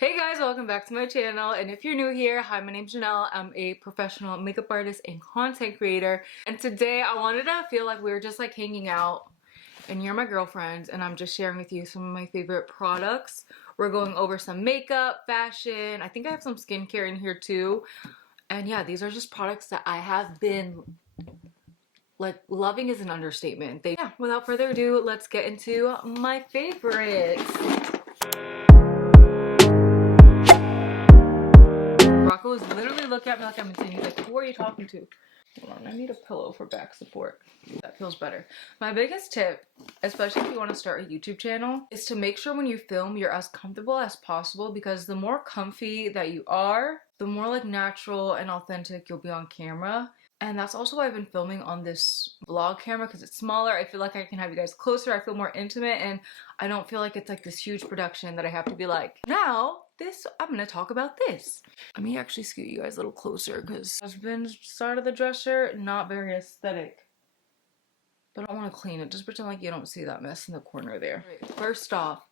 Hey guys, welcome back to my channel, and if you're new here, hi, my name's Janelle. I'm a professional makeup artist and content creator, and today I wanted to feel like we were just like hanging out and you're my girlfriends and I'm just sharing with you some of my favorite products. We're going over some makeup, fashion, I think I have some skincare in here too, and yeah, these are just products that I have been like loving is an understatement. Yeah, without further ado, let's get into my favorites. Rocco is literally looking at me like I'm insane. He's like, who are you talking to? Hold on, I need a pillow for back support. That feels better. My biggest tip, especially if you want to start a YouTube channel, is to make sure when you film you're as comfortable as possible, because the more comfy that you are, the more like natural and authentic you'll be on camera. And that's also why I've been filming on this vlog camera, because it's smaller. I feel like I can have you guys closer. I feel more intimate, and I don't feel like it's like this huge production that I have to be like, now I'm gonna talk about this. Let me actually scoot you guys a little closer, because husband's side of the dresser, not very aesthetic. But I don't want to clean it. Just pretend like you don't see that mess in the corner there. Right, first off,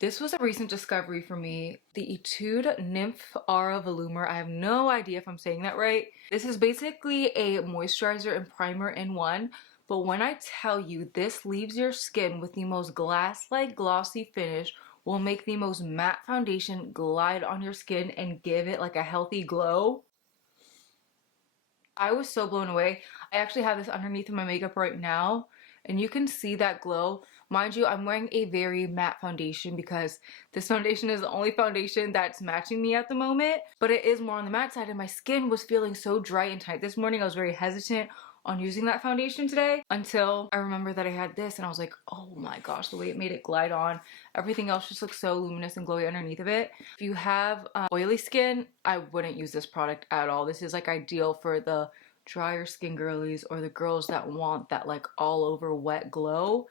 this was a recent discovery for me. The Etude Nymph Aura Volumer. I have no idea if I'm saying that right. This is basically a moisturizer and primer in one. But when I tell you this leaves your skin with the most glass-like glossy finish, will make the most matte foundation glide on your skin and give it like a healthy glow. I was so blown away. I actually have this underneath of my makeup right now, and you can see that glow. Mind you, I'm wearing a very matte foundation because this foundation is the only foundation that's matching me at the moment, but it is more on the matte side, and my skin was feeling so dry and tight this morning. I was very hesitant on using that foundation today until I remembered that I had this, and I was like, oh my gosh, the way it made it glide on. Everything else just looks so luminous and glowy underneath of it. If you have oily skin, I wouldn't use this product at all. This is like ideal for the drier skin girlies or the girls that want that like all over wet glow.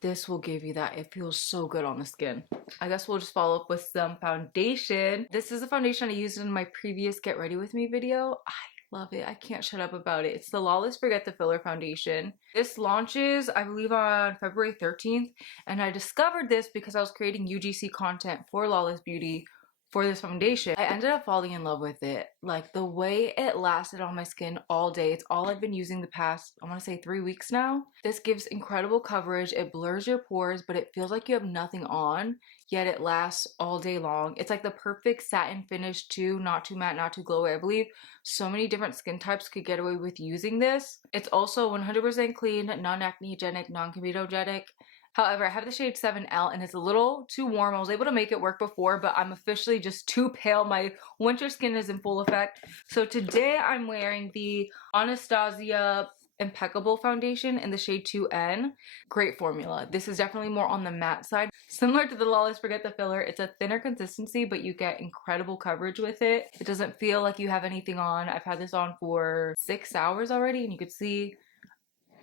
This will give you that. It feels so good on the skin. I guess we'll just follow up with some foundation. This is the foundation I used in my previous Get Ready With Me video. I love it. I can't shut up about it. It's the Lawless Forget the Filler foundation. This launches, I believe, on February 13th. And I discovered this because I was creating UGC content for Lawless Beauty for this foundation. I ended up falling in love with it. Like the way it lasted on my skin all day. It's all I've been using the past, I want to say 3 weeks now. This gives incredible coverage. It blurs your pores, but it feels like you have nothing on, yet it lasts all day long. It's like the perfect satin finish too, not too matte, not too glowy. I believe so many different skin types could get away with using this. It's also 100% clean, non-acneiogenic, non-comedogenic. However, I have the shade 7L and it's a little too warm. I was able to make it work before, but I'm officially just too pale. My winter skin is in full effect. So today I'm wearing the Anastasia Impeccable foundation in the shade 2N. Great formula. This is definitely more on the matte side. Similar to the Lawless Forget the Filler, it's a thinner consistency, but you get incredible coverage with it. It doesn't feel like you have anything on. I've had this on for 6 hours already, and you could see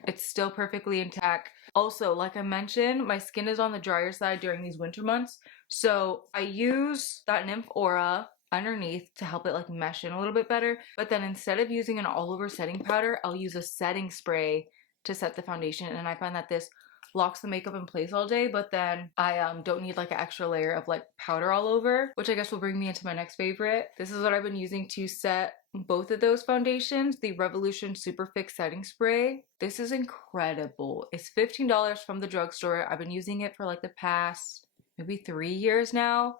it's still perfectly intact. Also, like I mentioned, my skin is on the drier side during these winter months, so I use that Nymph Aura underneath to help it like mesh in a little bit better. But then instead of using an all over setting powder, I'll use a setting spray to set the foundation, and I find that this locks the makeup in place all day, but then I don't need like an extra layer of like powder all over, which I guess will bring me into my next favorite. This is what I've been using to set both of those foundations, the Revolution Super Fix Setting Spray. This is incredible. It's $15 from the drugstore. I've been using it for like the past maybe 3 years now.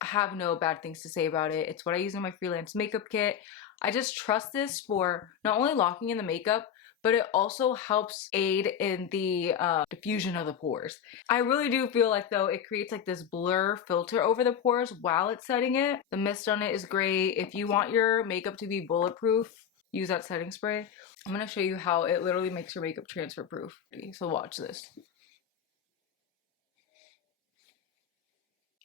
I have no bad things to say about it. It's what I use in my freelance makeup kit. I just trust this for not only locking in the makeup, but it also helps aid in the diffusion of the pores. I really do feel like though it creates like this blur filter over the pores while it's setting it. The mist on it is great. If you want your makeup to be bulletproof, use that setting spray. I'm gonna show you how it literally makes your makeup transfer proof. So watch this.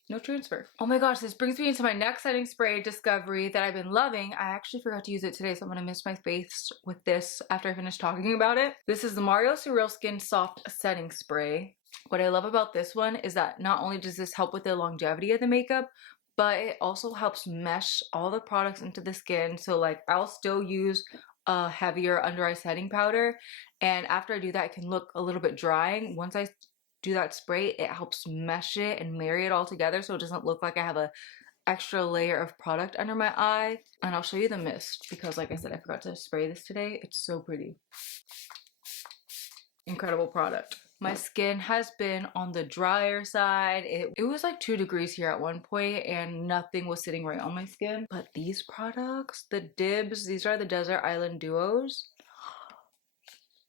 No transfer. Oh my gosh, this brings me into my next setting spray discovery that I've been loving. I actually forgot to use it today, so I'm gonna miss my face with this after I finish talking about it. This is the Mario Surreal Skin Soft Setting Spray. What I love about this one is that not only does this help with the longevity of the makeup, but it also helps mesh all the products into the skin. So like I'll still use a heavier under eye setting powder, and after I do that, it can look a little bit drying. Once I do that spray, it helps mesh it and marry it all together so it doesn't look like I have a extra layer of product under my eye. And I'll show you the mist because, like I said, I forgot to spray this today. It's so pretty. Incredible product. My skin has been on the drier side. It was like 2 degrees here at one point and nothing was sitting right on my skin. But these products, the Dibs, these are the Desert Island Duos.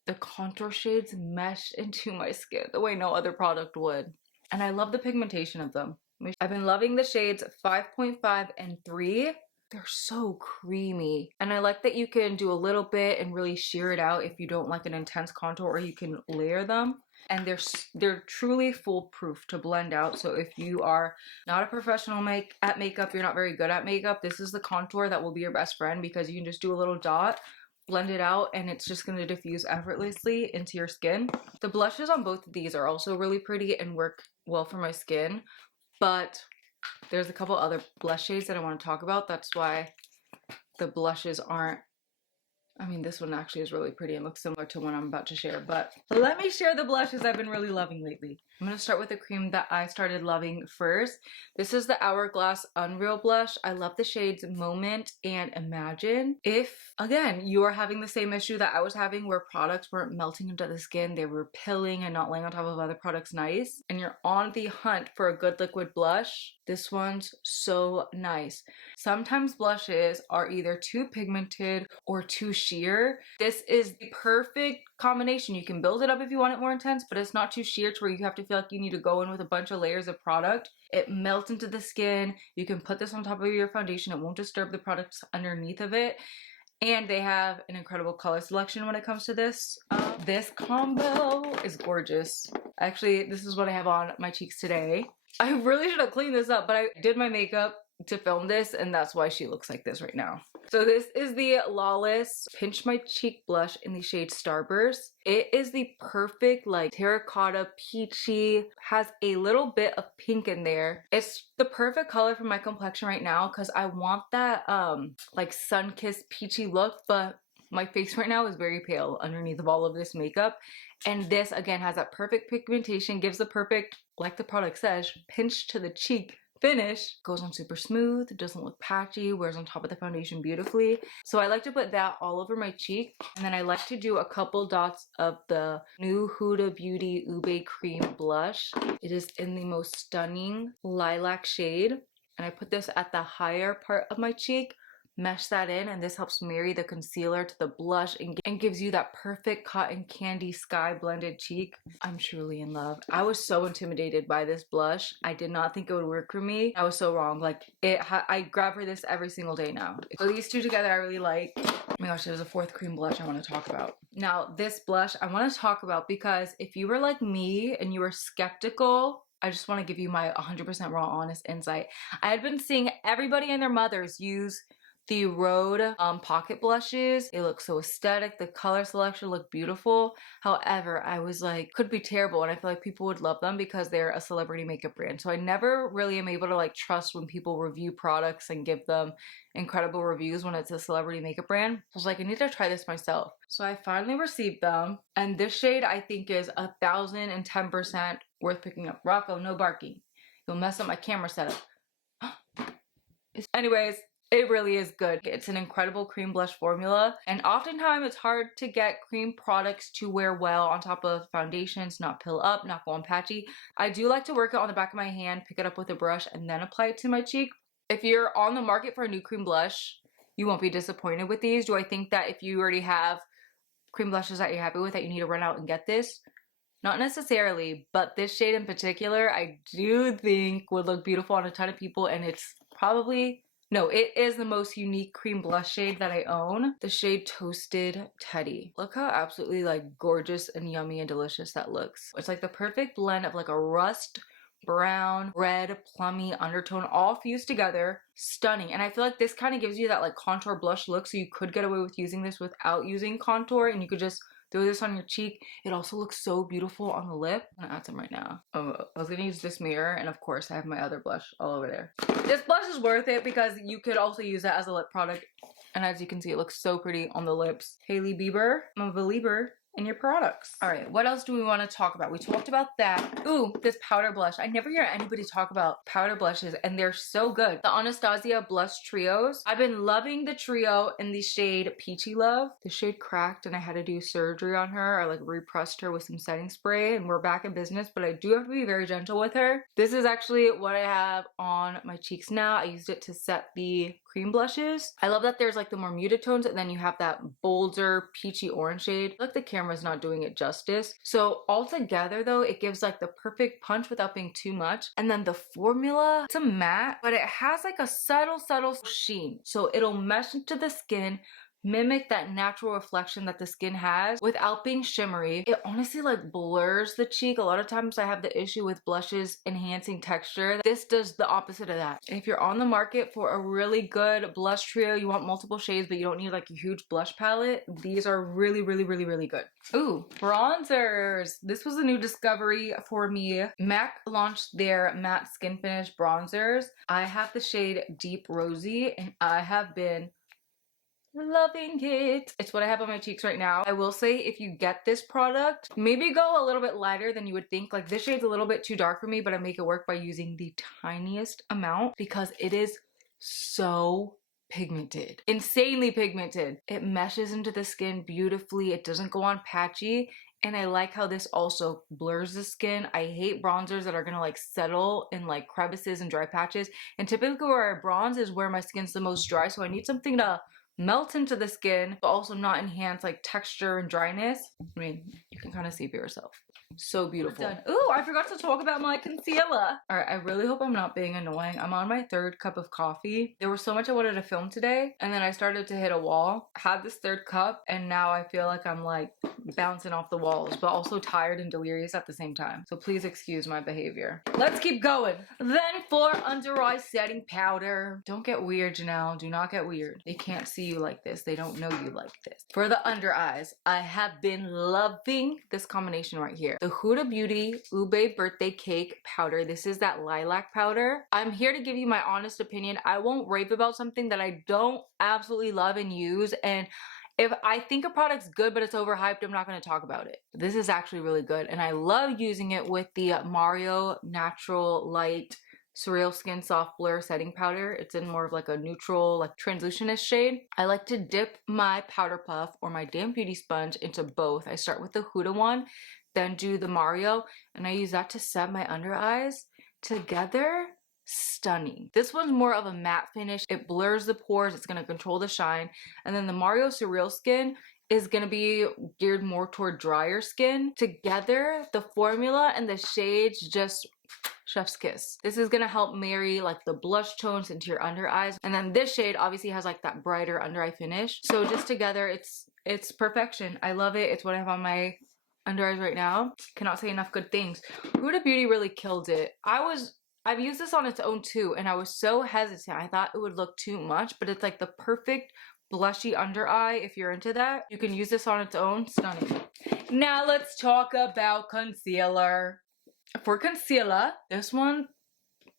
The contour shades mesh into my skin the way no other product would. And I love the pigmentation of them. I've been loving the shades 5.5 and 3. They're so creamy. And I like that you can do a little bit and really sheer it out if you don't like an intense contour, or you can layer them. And they're truly foolproof to blend out. So if you are not a professional at makeup, you're not very good at makeup, this is the contour that will be your best friend, because you can just do a little dot, blend it out, and it's just going to diffuse effortlessly into your skin. The blushes on both of these are also really pretty and work well for my skin. But there's a couple other blush shades that I want to talk about. That's why the blushes aren't, I mean, this one actually is really pretty and looks similar to one I'm about to share. But let me share the blushes I've been really loving lately. I'm going to start with the cream that I started loving first. This is the Hourglass Unreal Blush. I love the shades Moment and Imagine. If, again, you are having the same issue that I was having where products weren't melting into the skin, they were pilling and not laying on top of other products nice, and you're on the hunt for a good liquid blush, this one's so nice. Sometimes blushes are either too pigmented or too sheer. This is the perfect combination. You can build it up if you want it more intense, but it's not too sheer to where you have to feel like you need to go in with a bunch of layers of product. It melts into the skin. You can put this on top of your foundation. It won't disturb the products underneath of it. And they have an incredible color selection when it comes to this. This combo is gorgeous. Actually, this is what I have on my cheeks today. I really should have cleaned this up, but I did my makeup to film this, and that's why she looks like this right now. So this is the Lawless Pinch My Cheek blush in the shade Starburst. It is the perfect like terracotta peachy, has a little bit of pink in there. It's the perfect color for my complexion right now because I want that like sun-kissed peachy look, but my face right now is very pale underneath of all of this makeup. And this again has that perfect pigmentation, gives the perfect, like the product says, pinch to the cheek finish. Goes on super smooth, doesn't look patchy, wears on top of the foundation beautifully. So I like to put that all over my cheek, and then I like to do a couple dots of the new Huda Beauty Ube Cream blush. It is in the most stunning lilac shade, and I put this at the higher part of my cheek, mesh that in, and this helps marry the concealer to the blush and gives you that perfect cotton candy sky blended cheek. I'm truly in love. I was so intimidated by this blush. I did not think it would work for me. I was so wrong. Like I grab for this every single day now. So these two together I really like. Oh my gosh, there's a fourth cream blush I want to talk about. Now this blush I want to talk about because if you were like me and you were skeptical, I just want to give you my 100% raw honest insight. I had been seeing everybody and their mothers use the Rhode pocket blushes. It looks so aesthetic. The color selection looked beautiful. However, I was like, could be terrible, and I feel like people would love them because they're a celebrity makeup brand. So I never really am able to like trust when people review products and give them incredible reviews when it's a celebrity makeup brand. I was like, I need to try this myself. So I finally received them, and this shade I think is 1010% worth picking up. Rocco, no barking. You'll mess up my camera setup. Anyways, it really is good. It's an incredible cream blush formula, and oftentimes it's hard to get cream products to wear well on top of foundations, not pill up, not go on patchy. I do like to work it on the back of my hand, pick it up with a brush, and then apply it to my cheek. If you're on the market for a new cream blush, you won't be disappointed with these. Do I think that if you already have cream blushes that you're happy with that you need to run out and get this? Not necessarily, but this shade in particular I do think would look beautiful on a ton of people, and it's probably... no, it is the most unique cream blush shade that I own. The shade Toasted Teddy. Look how absolutely like gorgeous and yummy and delicious that looks. It's like the perfect blend of like a rust brown, red, plummy undertone all fused together. Stunning. And I feel like this kind of gives you that like contour blush look, so you could get away with using this without using contour, and you could just throw this on your cheek. It also looks so beautiful on the lip. I'm gonna add some right now. Oh, I was gonna use this mirror, and of course I have my other blush all over there. This blush is worth it because you could also use that as a lip product, and as you can see it looks so pretty on the lips. Hailey Bieber, I'm a believer. in your products. All right, what else do we want to talk about? We talked about that. Ooh, this powder blush. I never hear anybody talk about powder blushes, and they're so good. The Anastasia Blush Trios. I've been loving the trio in the shade Peachy Love. The shade cracked and I had to do surgery on her. I like repressed her with some setting spray and we're back in business, but I do have to be very gentle with her. This is actually what I have on my cheeks now. I used it to set the cream blushes. I love that there's like the more muted tones and then you have that bolder peachy orange shade. I feel like the camera's not doing it justice. So all together though, it gives like the perfect punch without being too much. And then the formula, it's a matte, but it has like a subtle sheen. So it'll mesh into the skin, mimic that natural reflection that the skin has without being shimmery. It honestly like blurs the cheek. A lot of times I have the issue with blushes enhancing texture. This does the opposite of that. If you're on the market for a really good blush trio, you want multiple shades but you don't need like a huge blush palette, these are really good. Ooh, bronzers. This was a new discovery for me. MAC launched their matte skin finish bronzers. I have the shade Deep Rosy and I have been loving it. It's what I have on my cheeks right now. I will say if you get this product, maybe go a little bit lighter than you would think. Like this shade's a little bit too dark for me, but I make it work by using the tiniest amount because it is so pigmented, insanely pigmented. It meshes into the skin beautifully. It doesn't go on patchy. And I like how this also blurs the skin. I hate bronzers that are gonna like settle in like crevices and dry patches. And typically where I bronze is where my skin's the most dry. So I need something to melt into the skin, but also not enhance like texture and dryness. I mean, you can kind of see for yourself. So beautiful. Ooh, I forgot to talk about my concealer. All right, I really hope I'm not being annoying. I'm on my third cup of coffee. There was so much I wanted to film today, and then I started to hit a wall. I had this third cup, and now I feel like I'm like bouncing off the walls, but also tired and delirious at the same time. So please excuse my behavior. Let's keep going. Then for under eye setting powder. Don't get weird, Janelle. Do not get weird. They can't see you like this. They don't know you like this. For the under eyes, I have been loving this combination right here. The Huda Beauty Ube Birthday Cake Powder. This is that lilac powder. I'm here to give you my honest opinion. I won't rave about something that I don't absolutely love and use, and if I think a product's good but it's overhyped, I'm not going to talk about it. This is actually really good, and I love using it with the Mario Natural Light Surreal Skin Soft Blur Setting Powder. It's in more of like a neutral, like translucentist shade. I like to dip my powder puff or my damp beauty sponge into both. I start with the Huda one, then do the Mario, and I use that to set my under eyes together. Stunning. This one's more of a matte finish. It blurs the pores. It's going to control the shine. And then the Mario Surreal Skin is going to be geared more toward drier skin. Together, the formula and the shades just chef's kiss. This is gonna help marry like the blush tones into your under eyes. And then this shade obviously has like that brighter under eye finish. So just together, it's perfection. I love it. It's what I have on my under eyes right now. Cannot say enough good things. Huda Beauty really killed it. I've used this on its own too, and I was so hesitant. I thought it would look too much, but it's like the perfect blushy under eye if you're into that. You can use this on its own. Stunning. Now let's talk about concealer. For concealer, this one,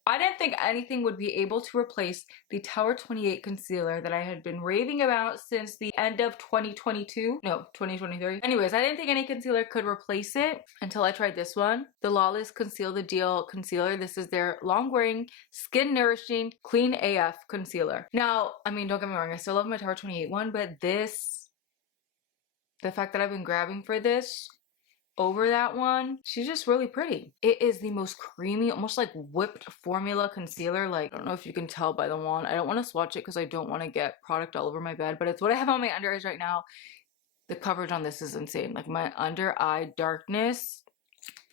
I didn't think anything would be able to replace the Tower 28 concealer that I had been raving about since the end of 2022. No, 2023. Anyways, I didn't think any concealer could replace it until I tried this one. The Lawless Conceal the Deal Concealer. This is their long-wearing, skin-nourishing, clean AF concealer. Now, I mean, don't get me wrong, I still love my Tower 28 one, but this, the fact that I've been grabbing for this over that one, she's just really pretty. It is the most creamy, almost like whipped formula concealer. Like, I don't know if you can tell by the wand. I don't want to swatch it because I don't want to get product all over my bed, but it's what I have on my under eyes right now. The coverage on this is insane. Like, my under eye darkness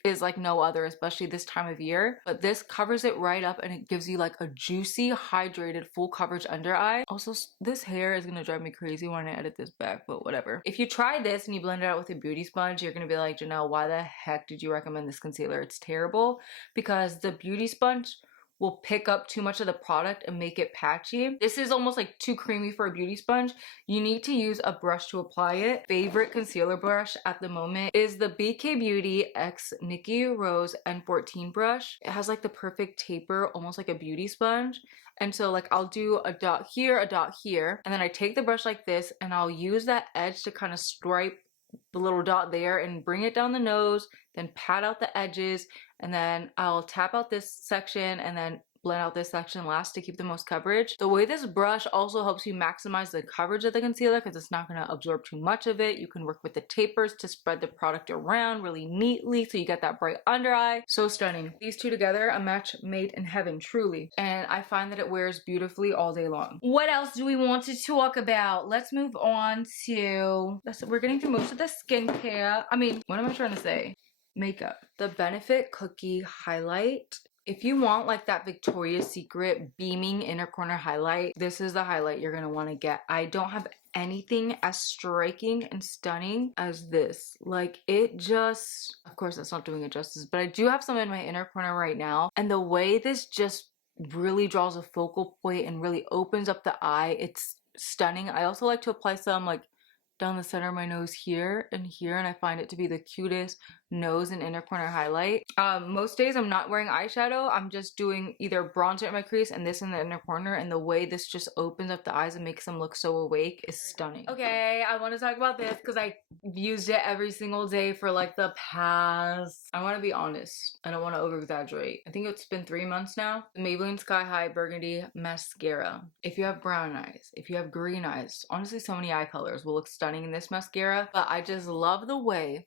is like no other, especially this time of year. But this covers it right up and it gives you like a juicy, hydrated, full coverage under eye. Also, this hair is gonna drive me crazy when I edit this back, but whatever. If you try this and you blend it out with a beauty sponge, you're gonna be like, Janelle, why the heck did you recommend this concealer? It's terrible. Because the beauty sponge will pick up too much of the product and make it patchy. This is almost like too creamy for a beauty sponge. You need to use a brush to apply it. Favorite concealer brush at the moment is the BK Beauty X Nikki Rose N14 brush. It has like the perfect taper, almost like a beauty sponge. And so like I'll do a dot here, and then I take the brush like this and I'll use that edge to kind of stripe the little dot there and bring it down the nose, then pat out the edges, and then I'll tap out this section and then blend out this section last to keep the most coverage. The way this brush also helps you maximize the coverage of the concealer because it's not going to absorb too much of it. You can work with the tapers to spread the product around really neatly so you get that bright under eye. So stunning. These two together, a match made in heaven, truly. And I find that it wears beautifully all day long. What else do we want to talk about? Let's move on to... we're getting through most of the skincare. I mean, what am I trying to say? Makeup. The Benefit Cookie Highlight. If you want like that Victoria's Secret beaming inner corner highlight, this is the highlight you're going to want to get. I don't have anything as striking and stunning as this. Like it just, of course that's not doing it justice, but I do have some in my inner corner right now. And the way this just really draws a focal point and really opens up the eye, it's stunning. I also like to apply some like down the center of my nose here, and I find it to be the cutest nose and inner corner highlight. Most days I'm not wearing eyeshadow. I'm just doing either bronzer at my crease and this in the inner corner, and the way this just opens up the eyes and makes them look so awake is stunning. Okay, I want to talk about this because I've used it every single day for like the past, I want to be honest, I don't want to over exaggerate, I think it's been 3 months now. The Maybelline Sky High Burgundy Mascara. If you have brown eyes, if you have green eyes, honestly so many eye colors will look stunning in this mascara, but I just love the way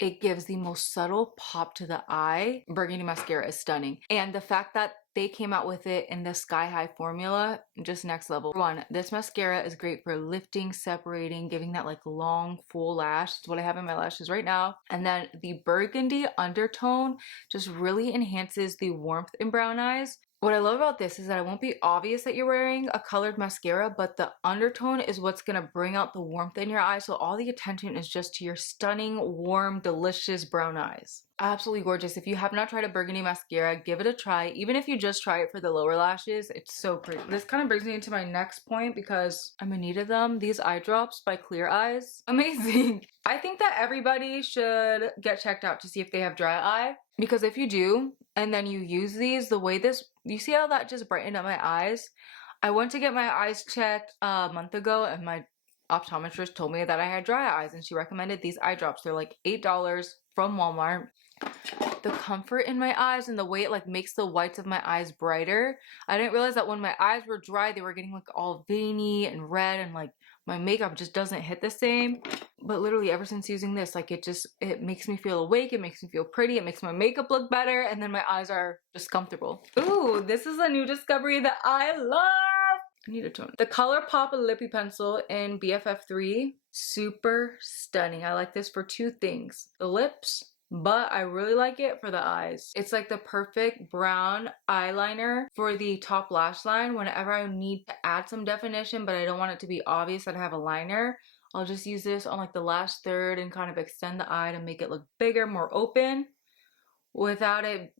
it gives the most subtle pop to the eye. Burgundy mascara is stunning. And the fact that they came out with it in the Sky High formula, just next level. One, this mascara is great for lifting, separating, giving that like long full lash. It's what I have in my lashes right now. And then the burgundy undertone just really enhances the warmth in brown eyes. What I love about this is that it won't be obvious that you're wearing a colored mascara, but the undertone is what's gonna bring out the warmth in your eyes. So all the attention is just to your stunning, warm, delicious brown eyes. Absolutely gorgeous. If you have not tried a burgundy mascara, give it a try. Even if you just try it for the lower lashes, it's so pretty. This kind of brings me into my next point because I'm in need of them. These eye drops by Clear Eyes. Amazing. I think that everybody should get checked out to see if they have dry eye, because if you do, and then you use these, the way this, you see how that just brightened up my eyes? I went to get my eyes checked a month ago and my optometrist told me that I had dry eyes and she recommended these eye drops. They're like $8 from Walmart. The comfort in my eyes and the way it like makes the whites of my eyes brighter. I didn't realize that when my eyes were dry, they were getting like all veiny and red, and like my makeup just doesn't hit the same. But literally ever since using this, like it makes me feel awake, it makes me feel pretty, it makes my makeup look better, and then my eyes are just comfortable. Ooh, this is a new discovery that I love. I need a tone. The ColourPop Lippie Pencil in BFF3. Super stunning. I like this for two things. The lips, but I really like it for the eyes. It's like the perfect brown eyeliner for the top lash line whenever I need to add some definition, but I don't want it to be obvious that I have a liner. I'll just use this on like the lash third and kind of extend the eye to make it look bigger, more open, without it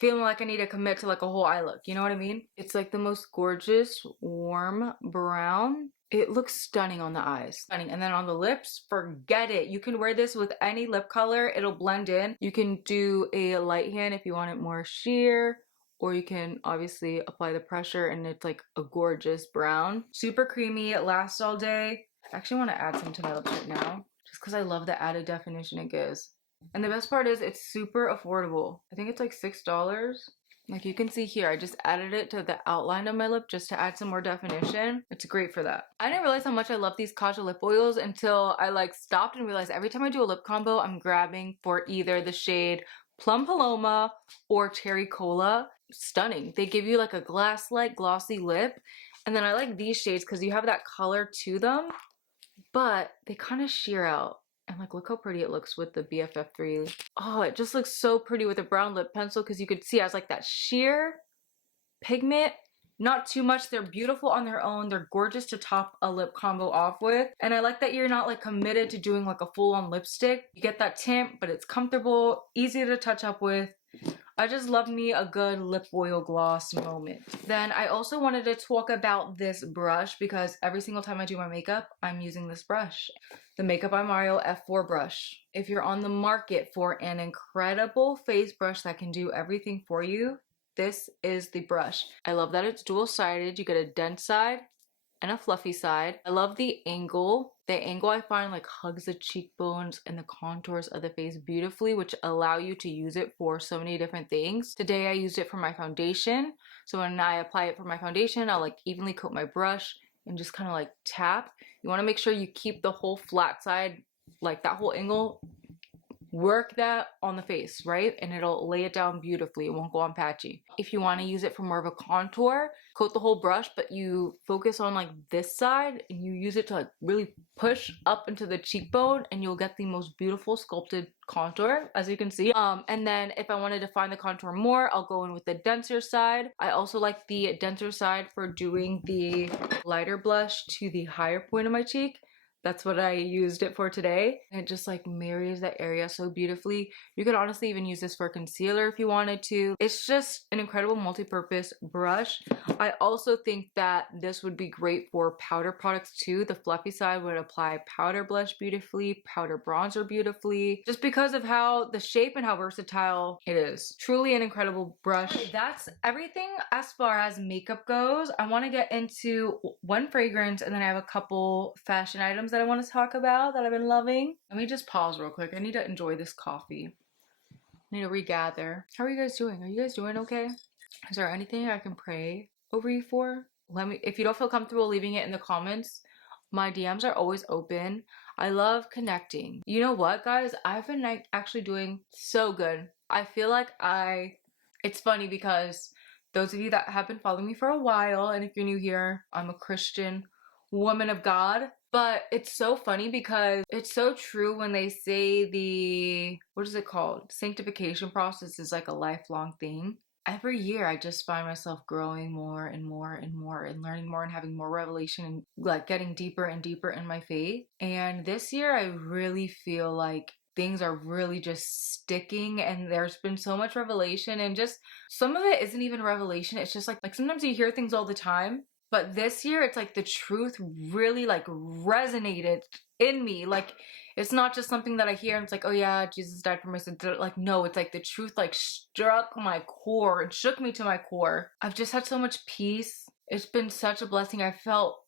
feeling like I need to commit to like a whole eye look. You know what I mean? It's like the most gorgeous warm brown. It looks stunning on the eyes. Stunning. And then on the lips, forget it. You can wear this with any lip color. It'll blend in. You can do a light hand if you want it more sheer, or you can obviously apply the pressure and it's like a gorgeous brown. Super creamy, it lasts all day. I actually want to add some to my lips right now just because I love the added definition it gives. And the best part is it's super affordable. I think it's like $6. Like you can see here, I just added it to the outline of my lip just to add some more definition. It's great for that. I didn't realize how much I love these Kaja lip oils until I like stopped and realized every time I do a lip combo, I'm grabbing for either the shade Plum Paloma or Cherry Cola. Stunning. They give you like a glass-like glossy lip. And then I like these shades because you have that color to them, but they kind of sheer out. And like, look how pretty it looks with the BFF3. Oh, it just looks so pretty with a brown lip pencil because you could see it has like that sheer pigment. Not too much. They're beautiful on their own. They're gorgeous to top a lip combo off with. And I like that you're not like committed to doing like a full-on lipstick. You get that tint, but it's comfortable, easy to touch up with. I just love me a good lip oil gloss moment. Then I also wanted to talk about this brush because every single time I do my makeup, I'm using this brush. The Makeup by Mario F4 brush. If you're on the market for an incredible face brush that can do everything for you, this is the brush. I love that it's dual-sided. You get a dense side and a fluffy side. I love the angle. The angle I find like hugs the cheekbones and the contours of the face beautifully, which allow you to use it for so many different things. Today I used it for my foundation. So when I apply it for my foundation, I'll like evenly coat my brush and just kind of like tap. You want to make sure you keep the whole flat side, like that whole angle. Work that on the face, right? And it'll lay it down beautifully. It won't go on patchy. If you want to use it for more of a contour, coat the whole brush, but you focus on like this side and you use it to like really push up into the cheekbone, and you'll get the most beautiful sculpted contour, as you can see. And then if I want to define the contour more, I'll go in with the denser side. I also like the denser side for doing the lighter blush to the higher point of my cheek. That's what I used it for today. And it just like marries that area so beautifully. You could honestly even use this for concealer if you wanted to. It's just an incredible multi-purpose brush. I also think that this would be great for powder products too. The fluffy side would apply powder blush beautifully, powder bronzer beautifully, just because of how the shape and how versatile it is. Truly an incredible brush. Okay, that's everything as far as makeup goes. I want to get into one fragrance, and then I have a couple fashion items that I want to talk about that I've been loving. Let me just pause real quick. I need to enjoy this coffee. I need to regather. How are you guys doing? Are you guys doing okay? Is there anything I can pray over you for? If you don't feel comfortable leaving it in the comments, my DMs are always open. I love connecting. You know what, guys? I've been actually doing so good. I feel like it's funny because those of you that have been following me for a while, and if you're new here, I'm a Christian woman of God. But it's so funny because it's so true when they say what is it called? Sanctification process is like a lifelong thing. Every year I just find myself growing more and more and more and learning more and having more revelation and like getting deeper and deeper in my faith. And this year I really feel like things are really just sticking, and there's been so much revelation, and just some of it isn't even revelation. It's just like sometimes you hear things all the time. But this year, it's like the truth really like resonated in me. Like, it's not just something that I hear and it's like, oh yeah, Jesus died for my sins. Like, no, it's like the truth like struck my core. It shook me to my core. I've just had so much peace. It's been such a blessing.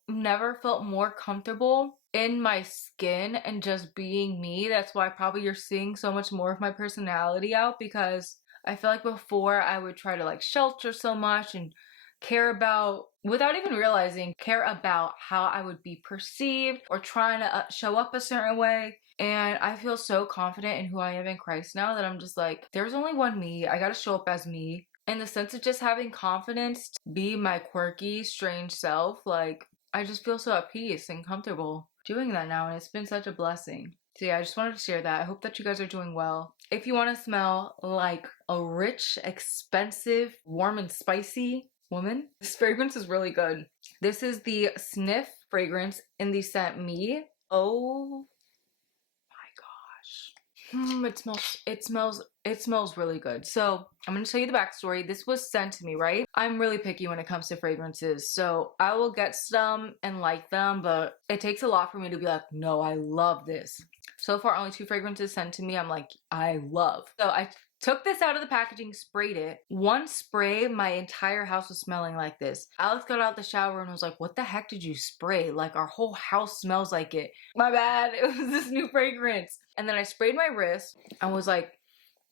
Never felt more comfortable in my skin and just being me. That's why probably you're seeing so much more of my personality out, because I feel like before I would try to like shelter so much and care about, without even realizing, care about how I would be perceived or trying to show up a certain way. And I feel so confident in who I am in Christ now that I'm just like, there's only one me. I gotta show up as me. In the sense of just having confidence to be my quirky, strange self, like, I just feel so at peace and comfortable doing that now, and it's been such a blessing. So yeah, I just wanted to share that. I hope that you guys are doing well. If you want to smell like a rich, expensive, warm and spicy woman, this fragrance is really good. This is the Snif fragrance in the scent Me. Oh my gosh. It smells really good. So I'm gonna tell you the backstory. This was sent to me, right? I'm really picky when it comes to fragrances, so I will get some and like them, but it takes a lot for me to be like, no, I love this. So far, only 2 fragrances sent to me I'm like, I love. So I took this out of the packaging, sprayed it. One spray, my entire house was smelling like this. Alex got out the shower and was like, what the heck did you spray? Like, our whole house smells like it. My bad, it was this new fragrance. And then I sprayed my wrist and was like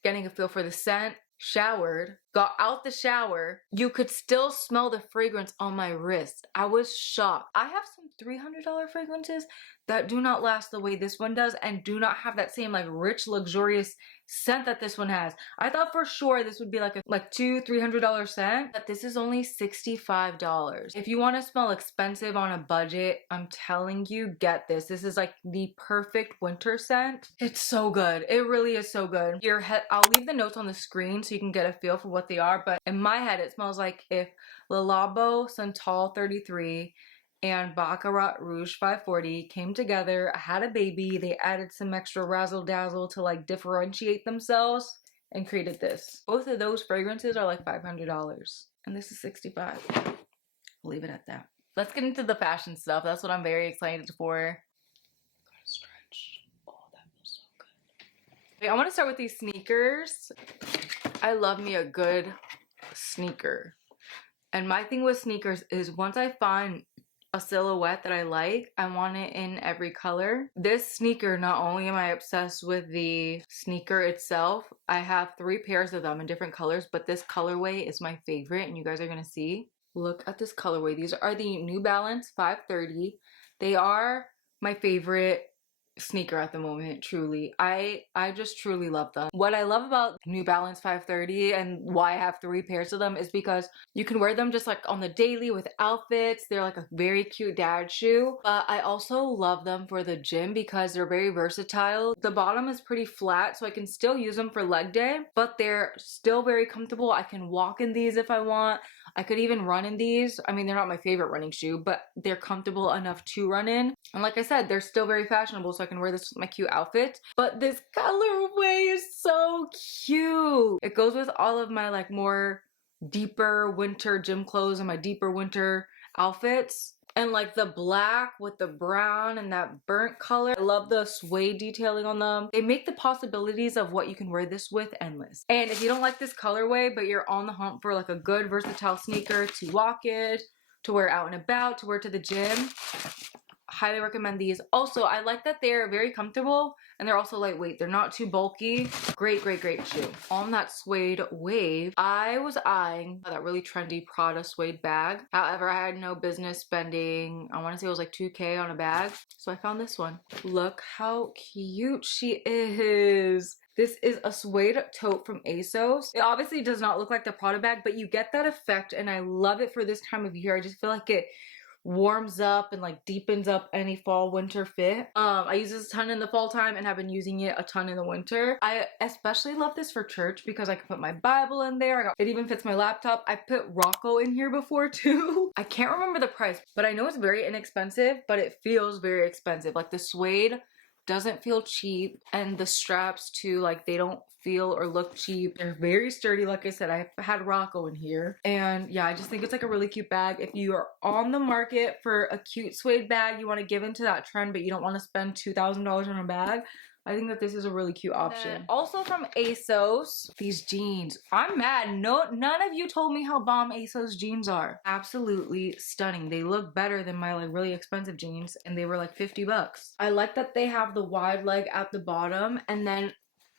getting a feel for the scent, showered, got out the shower. You could still smell the fragrance on my wrist. I was shocked. I have some $300 fragrances that do not last the way this one does and do not have that same like rich, luxurious scent that this one has. I thought for sure this would be like a $200-300 scent, but this is only $65. If you want to smell expensive on a budget, I'm telling you, get this. This is like the perfect winter scent. It's so good. It really is so good. I'll leave the notes on the screen so you can get a feel for what they are, but in my head it smells like if Le Labo Santal 33 and Baccarat Rouge 540 came together, had a baby, they added some extra razzle dazzle to like differentiate themselves and created this. Both of those fragrances are like $500 and this is $65. I'll leave it at that. Let's get into the fashion stuff. That's what I'm very excited for. Gotta stretch. Oh, that feels so good. Okay, I want to start with these sneakers. I love me a good sneaker. And my thing with sneakers is once I find a silhouette that I like, I want it in every color. This sneaker, not only am I obsessed with the sneaker itself, I have 3 pairs of them in different colors, but this colorway is my favorite, and you guys are gonna see. Look at this colorway. These are the New Balance 530. They are my favorite sneaker at the moment, truly. I just truly love them. What I love about New Balance 530 and why I have 3 pairs of them is because you can wear them just like on the daily with outfits. They're like a very cute dad shoe, but I also love them for the gym because they're very versatile. The bottom is pretty flat, so I can still use them for leg day, but they're still very comfortable. I can walk in these if I want. I could even run in these. I mean, they're not my favorite running shoe, but they're comfortable enough to run in. And like I said, they're still very fashionable, so I can wear this with my cute outfit. But this colorway is so cute. It goes with all of my like more deeper winter gym clothes and my deeper winter outfits. And like the black with the brown and that burnt color. I love the suede detailing on them. They make the possibilities of what you can wear this with endless. And if you don't like this colorway, but you're on the hunt for like a good versatile sneaker to walk in, to wear out and about, to wear to the gym, highly recommend these. Also, I like that they're very comfortable and they're also lightweight. They're not too bulky. Great, great, great shoe. On that suede wave, I was eyeing that really trendy Prada suede bag. However, I had no business spending, I want to say it was like $2K on a bag. So I found this one. Look how cute she is. This is a suede tote from Asos. It obviously does not look like the Prada bag, but you get that effect and I love it for this time of year. I just feel like it warms up and like deepens up any fall winter fit. I use this a ton in the fall time and have been using it a ton in the winter. I especially love this for church because I can put my Bible in there. It even fits my laptop. I put Rocco in here before too. I can't remember the price, but I know it's very inexpensive, but it feels very expensive. Like the suede doesn't feel cheap, and the straps too, like they don't feel or look cheap. They're very sturdy. Like I said, I had Rocco in here, and yeah, I just think it's like a really cute bag. If you are on the market for a cute suede bag, you want to give into that trend, but you don't want to spend $2,000 on a bag, I think that this is a really cute option. Also from Asos, these jeans. I'm mad. None of you told me how bomb Asos jeans are. Absolutely stunning. They look better than my like really expensive jeans, and they were like 50 bucks. I like that they have the wide leg at the bottom, and then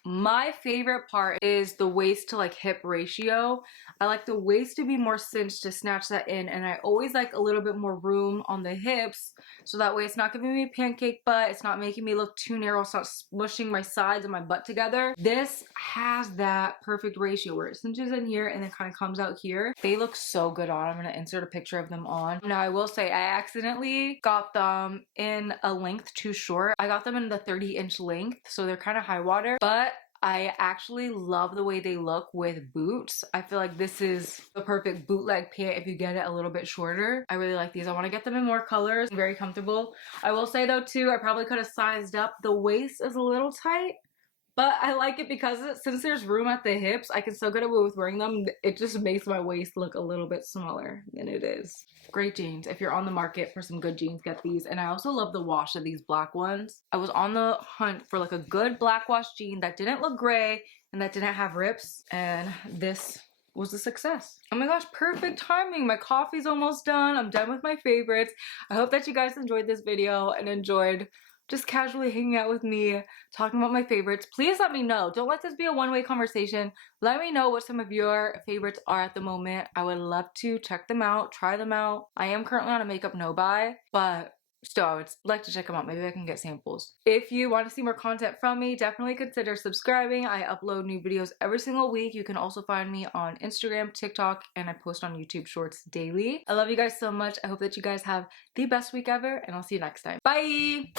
my favorite part is the waist to like hip ratio. I like the waist to be more cinched to snatch that in, and I always like a little bit more room on the hips so that way it's not giving me a pancake butt, it's not making me look too narrow, it's not smushing my sides and my butt together. This has that perfect ratio where it cinches in here and then kind of comes out here. They look so good on. I'm gonna insert a picture of them on. Now I will say I accidentally got them in a length too short. I got them in the 30-inch length, so they're kind of high water, but I actually love the way they look with boots. I feel like this is the perfect bootleg pant if you get it a little bit shorter. I really like these. I want to get them in more colors. Very comfortable. I will say though too, I probably could have sized up. The waist is a little tight, but I like it because since there's room at the hips, I can still get away with wearing them. It just makes my waist look a little bit smaller than it is. Great jeans. If you're on the market for some good jeans, get these. And I also love the wash of these black ones. I was on the hunt for like a good black wash jean that didn't look gray and that didn't have rips, and this was a success. Oh my gosh, perfect timing. My coffee's almost done. I'm done with my favorites. I hope that you guys enjoyed this video and enjoyed just casually hanging out with me, talking about my favorites. Please let me know. Don't let this be a one-way conversation. Let me know what some of your favorites are at the moment. I would love to check them out, try them out. I am currently on a makeup no-buy, but still, I would like to check them out. Maybe I can get samples. If you want to see more content from me, definitely consider subscribing. I upload new videos every single week. You can also find me on Instagram, TikTok, and I post on YouTube Shorts daily. I love you guys so much. I hope that you guys have the best week ever, and I'll see you next time. Bye!